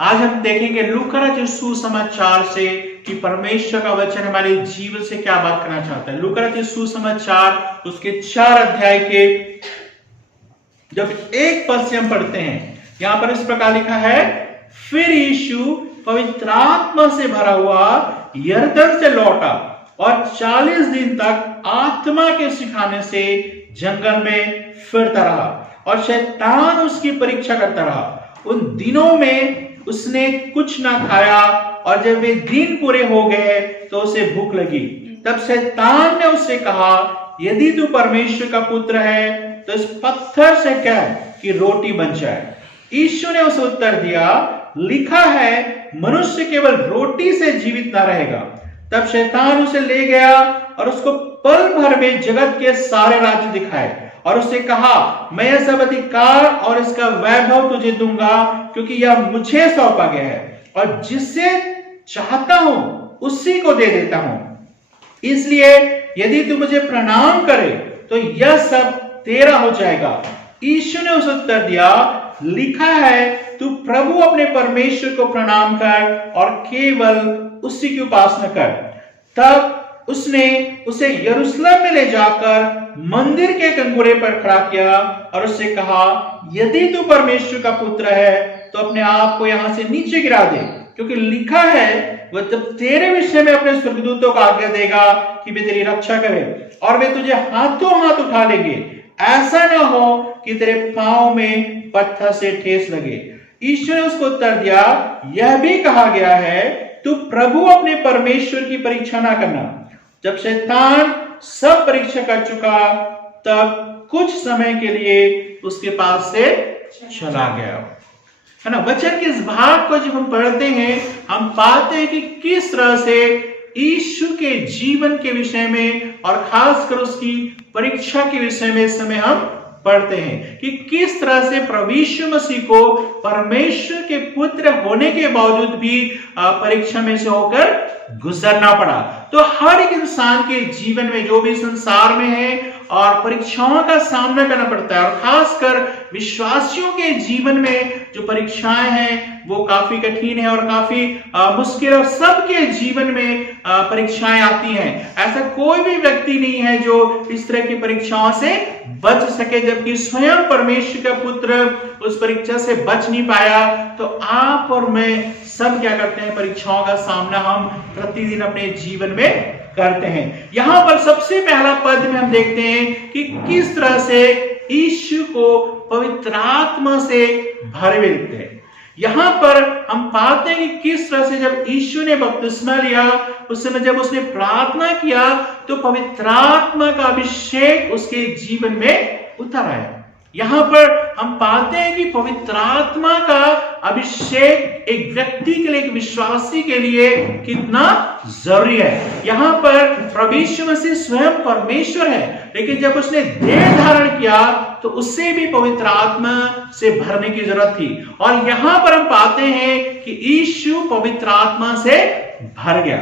आज हम देखेंगे लूका रचित सुसमाचार से कि परमेश्वर का वचन हमारे जीवन से क्या बात करना चाहता है। लूका रचित सुसमाचार उसके 4 अध्याय के जब 1 पद से हम पढ़ते हैं, यहां पर इस प्रकार लिखा है, फिर यीशु पवित्र आत्मा से भरा हुआ यरदन से लौटा और 40 दिन तक आत्मा के सिखाने से जंगल में फिरता रहा और शैतान उसकी परीक्षा करता रहा। उन दिनों में उसने कुछ ना खाया और जब वे दिन पूरे हो गए तो उसे भूख लगी। तब शैतान ने उससे कहा, यदि तू परमेश्वर का पुत्र है तो इस पत्थर से कह कि रोटी बन जाए। यीशु ने उसे उत्तर दिया, लिखा है, मनुष्य केवल रोटी से जीवित ना रहेगा। तब शैतान उसे ले गया और उसको पल भर में जगत के सारे राज्य दिखाए और उससे कहा, मैं यह सब अधिकार और इसका वैभव तुझे दूंगा, क्योंकि यह मुझे सौंपा गया है और जिससे चाहता हूं उसी को दे देता हूं। इसलिए यदि तू मुझे प्रणाम करे तो यह सब तेरा हो जाएगा। यीशु ने उसे उत्तर दिया, लिखा है, तू प्रभु अपने परमेश्वर को प्रणाम कर और केवल उसी की उपासना कर। तब उसने उसे यरूशलेम में ले जाकर मंदिर के कंगोरे पर खड़ा किया और उससे कहा, यदि तू परमेश्वर का पुत्र है तो अपने आप को यहां से नीचे गिरा दे, क्योंकि लिखा है, वह तब तेरे विषय में अपने स्वर्गदूतों को आज्ञा देगा कि वे तेरी रक्षा करें और वे तुझे हाथों हाथ उठा लेंगे, ऐसा ना हो कि तेरे पांव में पत्थर से ठेस लगे। यीशु ने उसको उत्तर दिया, यह भी कहा गया है, तू प्रभु अपने परमेश्वर की परीक्षा ना करना। जब शैतान सब परीक्षा कर चुका तब कुछ समय के लिए उसके पास से चला गया, है ना। वचन के इस भाग को जब हम पढ़ते हैं, हम पाते हैं कि किस तरह से यीशु के जीवन के विषय में और खासकर उसकी परीक्षा के विषय में इस समय हम पढ़ते हैं कि किस तरह से प्रभु यीशु मसीह को परमेश्वर के पुत्र होने के बावजूद भी परीक्षा में से होकर गुजरना पड़ा। तो हर एक इंसान के जीवन में जो भी संसार में है और परीक्षाओं का सामना करना पड़ता है, और खासकर विश्वासियों के जीवन में जो परीक्षाएं हैं वो काफी कठिन है और काफी मुश्किल, और सबके जीवन में परीक्षाएं आती हैं। ऐसा कोई भी व्यक्ति नहीं है जो इस तरह की परीक्षाओं से बच सके, जबकि स्वयं परमेश्वर का पुत्र उस परीक्षा से बच नहीं पाया। तो आप और मैं सब क्या करते हैं, परीक्षाओं का सामना हम प्रतिदिन अपने जीवन में करते हैं। यहां पर सबसे पहला पद में हम देखते हैं कि किस तरह से यीशु को पवित्र आत्मा से भरे हुए दिखते हैं। यहां पर हम पाते हैं कि किस तरह से जब यीशु ने बपतिस्मा लिया, उस समय जब उसने प्रार्थना किया तो पवित्र आत्मा का अभिषेक उसके जीवन में उतर आया। यहां पर हम पाते हैं कि पवित्र आत्मा का अभिषेक एक व्यक्ति के लिए, एक विश्वासी के लिए कितना जरूरी है। यहां पर प्रभु यीशु मसीह स्वयं परमेश्वर है, लेकिन जब उसने देह धारण किया तो उससे भी पवित्र आत्मा से भरने की जरूरत थी। और यहां पर हम पाते हैं कि यीशु पवित्र आत्मा से भर गया।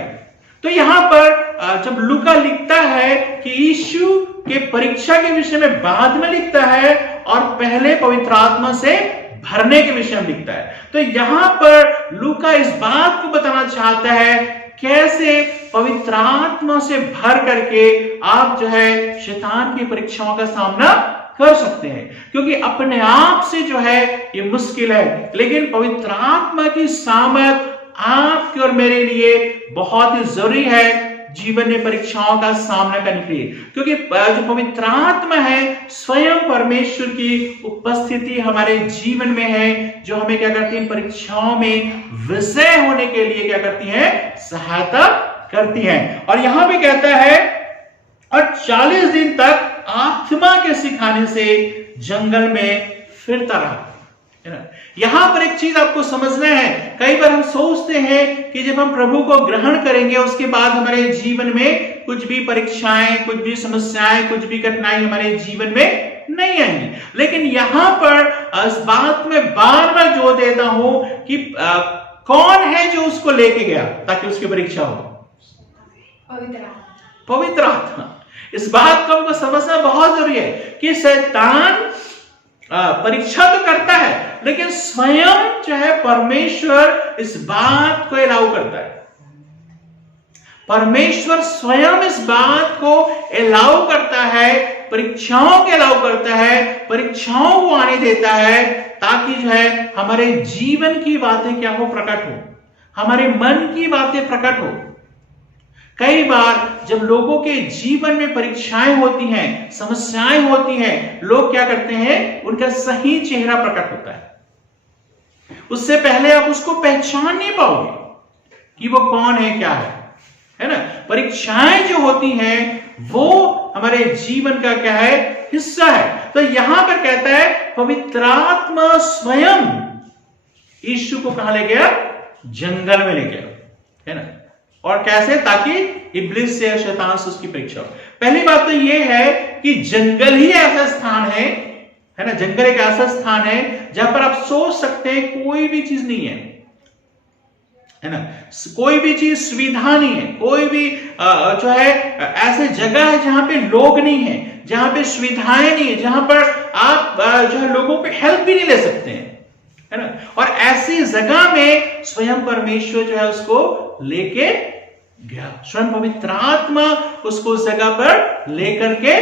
तो यहां पर जब लूका लिखता है कि यीशु के परीक्षा के विषय में बाद में लिखता है और पहले पवित्र आत्मा से भरने के विषय में लिखता है, तो यहां पर लूका इस बात को बताना चाहता है कैसे पवित्र आत्मा से भर करके आप जो है शैतान की परीक्षाओं का सामना कर सकते हैं। क्योंकि अपने आप से जो है ये मुश्किल है, लेकिन पवित्र आत्मा की सामर्थ आपके और मेरे लिए बहुत ही जरूरी है जीवन में परीक्षाओं का सामना करने के लिए। क्योंकि जो पवित्र आत्मा है स्वयं परमेश्वर की उपस्थिति हमारे जीवन में है, जो हमें क्या करती है, परीक्षाओं में विजय होने के लिए क्या करती है, सहायता करती है। और यहां पे कहता है, और 40 दिन तक आत्मा के सिखाने से जंगल में फिरता रहा। यहां पर एक चीज आपको समझना है, कई बार हम सोचते हैं कि जब हम प्रभु को ग्रहण करेंगे उसके बाद हमारे जीवन में कुछ भी परीक्षाएं, कुछ भी समस्याएं, कुछ भी कठिनाई हमारे जीवन में नहीं आएंगी। लेकिन यहां पर इस बात में बार बार जोर देता हूं कि कौन है जो उसको लेके गया ताकि उसकी परीक्षा हो, पवित्र आत्मा। इस बात को हमको समझना बहुत जरूरी है कि शैतान परीक्षा तो करता है, लेकिन स्वयं जो है परमेश्वर इस बात को अलाउ करता है। परमेश्वर स्वयं इस बात को अलाउ करता है, परीक्षाओं के अलाउ करता है, परीक्षाओं को आने देता है, ताकि जो है हमारे जीवन की बातें क्या हो, प्रकट हो, हमारे मन की बातें प्रकट हो। कई बार जब लोगों के जीवन में परीक्षाएं होती हैं, समस्याएं होती हैं, लोग क्या करते हैं, उनका सही चेहरा प्रकट होता है। उससे पहले आप उसको पहचान नहीं पाओगे कि वो कौन है, क्या है ना। परीक्षाएं जो होती हैं वो हमारे जीवन का क्या है, हिस्सा है। तो यहां पर कहता है पवित्र आत्मा स्वयं यीशु को कहां ले गया, जंगल में ले गया, है ना। और कैसे, ताकि इब्लिस से, शैतान से उसकी परीक्षा हो। पहली बात तो यह है कि जंगल ही ऐसा स्थान है ना, जंगल एक ऐसा स्थान है जहां पर आप सोच सकते हैं कोई भी चीज नहीं है ना, कोई भी चीज सुविधा नहीं है, कोई भी जो है ऐसे जगह है जहां पे लोग नहीं है, जहां पे सुविधाएं नहीं है, जहां पर आप जो है लोगों पे हेल्प भी नहीं ले सकते हैं, है ना। और ऐसी जगह में स्वयं परमेश्वर जो है उसको लेके गया, स्वयं पवित्र आत्मा उसको उस जगह पर लेकर के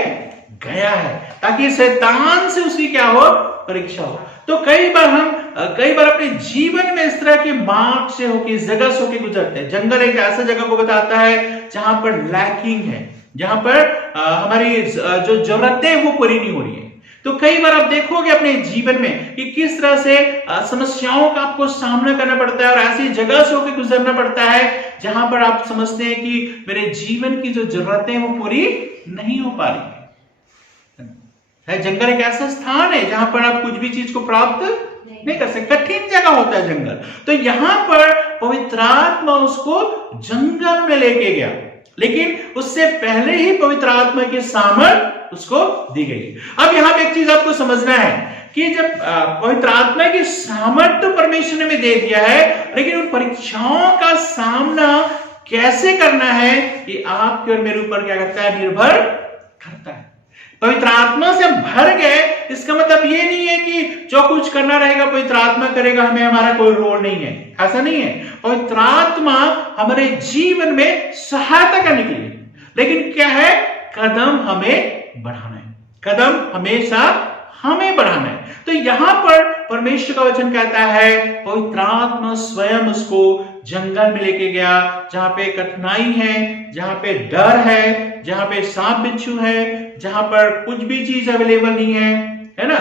गया है, ताकि शैतान से उसकी क्या हो, परीक्षा हो। तो कई बार अपने जीवन में इस तरह के मार्ग से होके, इस जगह से होके गुजरते हैं। जंगल एक ऐसा जगह को बताता है जहां पर लैकिंग है, जहां पर हमारी जो जरूरतें वो पूरी नहीं हो रही है। तो कई बार आप देखोगे अपने जीवन में कि किस तरह से समस्याओं का आपको सामना करना पड़ता है, और ऐसी जगह से होकर गुजरना पड़ता है जहां पर आप समझते हैं कि मेरे जीवन की जो जरूरतें वो पूरी नहीं हो पा रही है। जंगल एक ऐसा स्थान है जहां पर आप कुछ भी चीज को प्राप्त नहीं कर सकते, कठिन जगह होता है जंगल। तो यहां पर पवित्र आत्मा उसको जंगल में लेके गया, लेकिन उससे पहले ही पवित्र आत्मा की सामर्थ उसको दी गई। अब यहां पे एक चीज आपको समझना है कि जब पवित्र आत्मा की सामर्थ तो परमेश्वर ने में दे दिया है, लेकिन उन परीक्षाओं का सामना कैसे करना है ये आपके और मेरे ऊपर क्या करता है, निर्भर करता है। पवित्र आत्मा से हम भर गए, इसका मतलब ये नहीं है कि जो कुछ करना रहेगा पवित्र आत्मा करेगा, हमें हमारा कोई रोल नहीं है, ऐसा नहीं है। पवित्र आत्मा हमारे जीवन में सहायता करने के लिए, लेकिन क्या है, कदम हमें बढ़ाना है, कदम हमेशा हमें बढ़ाना है। तो यहां पर परमेश्वर का वचन कहता है पवित्र आत्मा स्वयं उसको जंगल में लेके गया, जहां पे कठिनाई है, जहां पे डर है, जहां पे सांप बिच्छू है, जहां पर कुछ भी चीज अवेलेबल नहीं है ना।